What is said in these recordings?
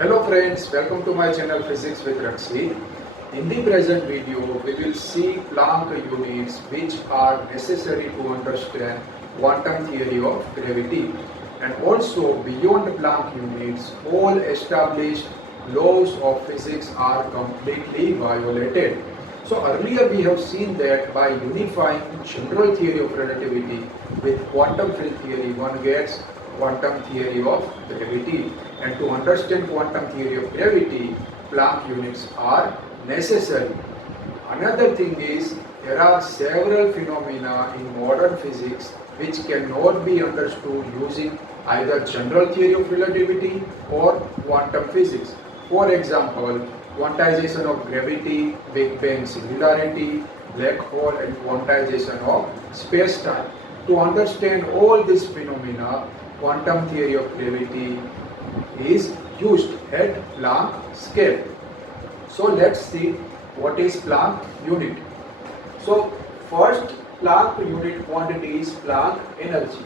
Hello friends, welcome to my channel Physics with Rakshi. In the present video, we will see Planck units which are necessary to understand quantum theory of gravity. And also beyond Planck units, all established laws of physics are completely violated. So earlier we have seen that by unifying general theory of relativity with quantum field theory, one gets quantum theory of gravity. And to understand quantum theory of gravity, Planck units are necessary. Another thing is, there are several phenomena in modern physics which cannot be understood using either general theory of relativity or quantum physics. For example, quantization of gravity, Big Bang singularity, black hole, and quantization of space-time. To understand all these phenomena, quantum theory of gravity is used at Planck scale. So let's see what is Planck unit. So first Planck unit quantity is Planck energy.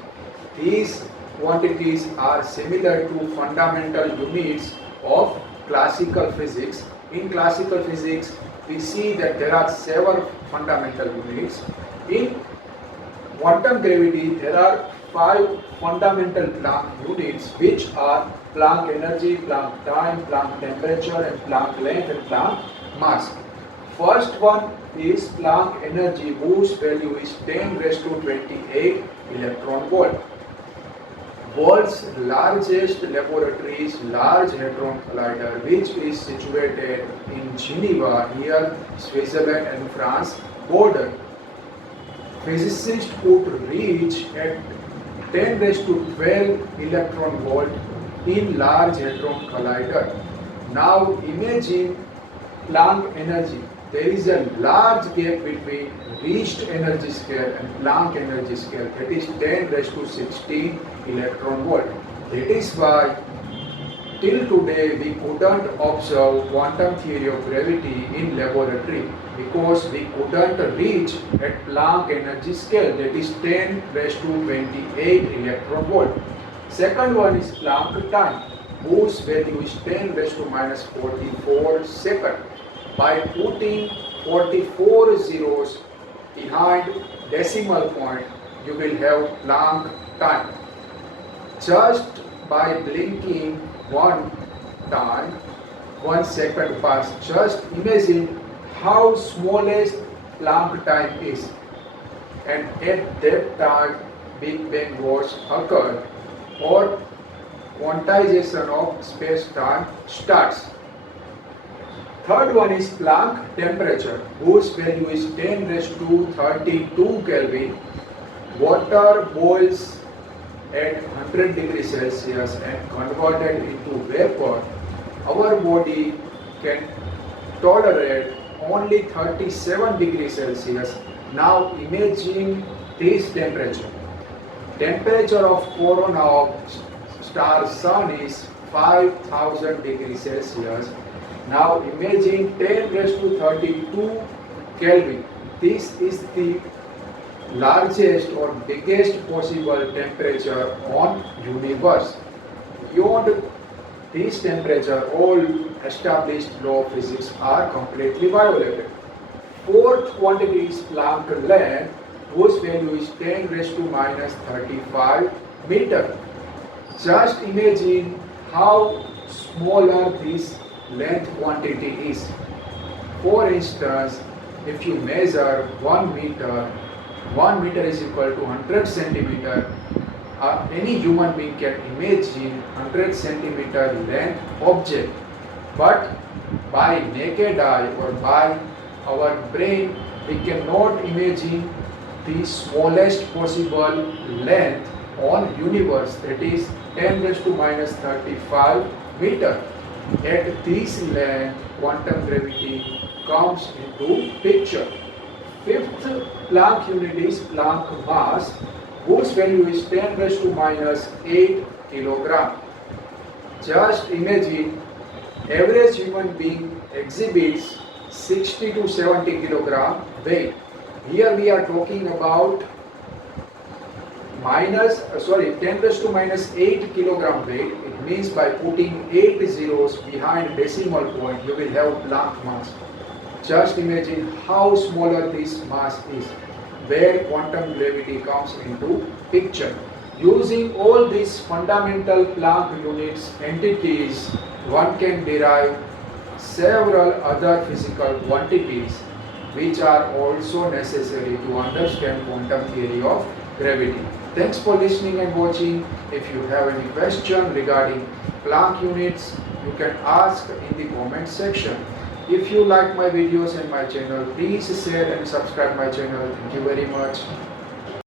These quantities are similar to fundamental units of classical physics. In classical physics, we see that there are several fundamental units. In quantum gravity, there are 5 fundamental Planck units which are Planck energy, Planck time, Planck temperature, and Planck length and Planck mass. First one is Planck energy, whose value is 10 raised to 28 electron volt. World's largest laboratory is Large Hadron Collider, which is situated in Geneva, near Switzerland and France border. Physicists could reach at 10 raised to 12 electron volt in Large Hadron Collider. Now imagine Planck energy. There is a large gap between reached energy scale and Planck energy scale, that is 10 raised to 16 electron volt. That is why till today we couldn't observe quantum theory of gravity in laboratory, because we couldn't reach at Planck energy scale, that is 10 raised to 28 electron volt. Second one is Planck time, whose value is 10 raised to minus 44 second. By putting 44 zeros behind decimal point, you will have Planck time. Just by blinking one time, 1 second pass, just imagine how smallest Planck time is. And at that time, Big Bang was occurred, or quantization of space-time starts. Third one is Planck temperature, whose value is 10 raised to 32 Kelvin. Water boils at 100 degrees Celsius and converted into vapor. Our body can tolerate only 37 degrees Celsius. Now imagine this temperature. Temperature of corona of star sun is 5000 degrees Celsius. Now imagine 10 raised to 32 Kelvin. This is the largest or biggest possible temperature on universe. Beyond this temperature, all established law of physics are completely violated. Fourth quantity is Planck length, whose value is 10 raised to minus 35 meter. Just imagine how smaller this length quantity is. For instance, if you measure 1 meter, 1 meter is equal to 100 centimeter. Any human being can imagine 100 centimeter length object, but by naked eye or by our brain we cannot imagine the smallest possible length on universe, that is 10 raised to minus 35 meter. At this length, quantum gravity comes into picture. Fifth Planck unit is Planck mass, whose value is 10 raised to minus 8 kilogram. Just imagine, average human being exhibits 60 to 70 kilogram weight. Here we are talking about 10 raised to minus 8 kilogram weight. means by putting 8 zeros behind decimal point you will have Planck mass. Just imagine how smaller this mass is, where quantum gravity comes into picture. Using all these fundamental Planck units entities, one can derive several other physical quantities which are also necessary to understand quantum theory of gravity. Thanks for listening and watching. If you have any question regarding Planck units, you can ask in the comment section. If you like my videos and my channel, please share and subscribe my channel. Thank you very much.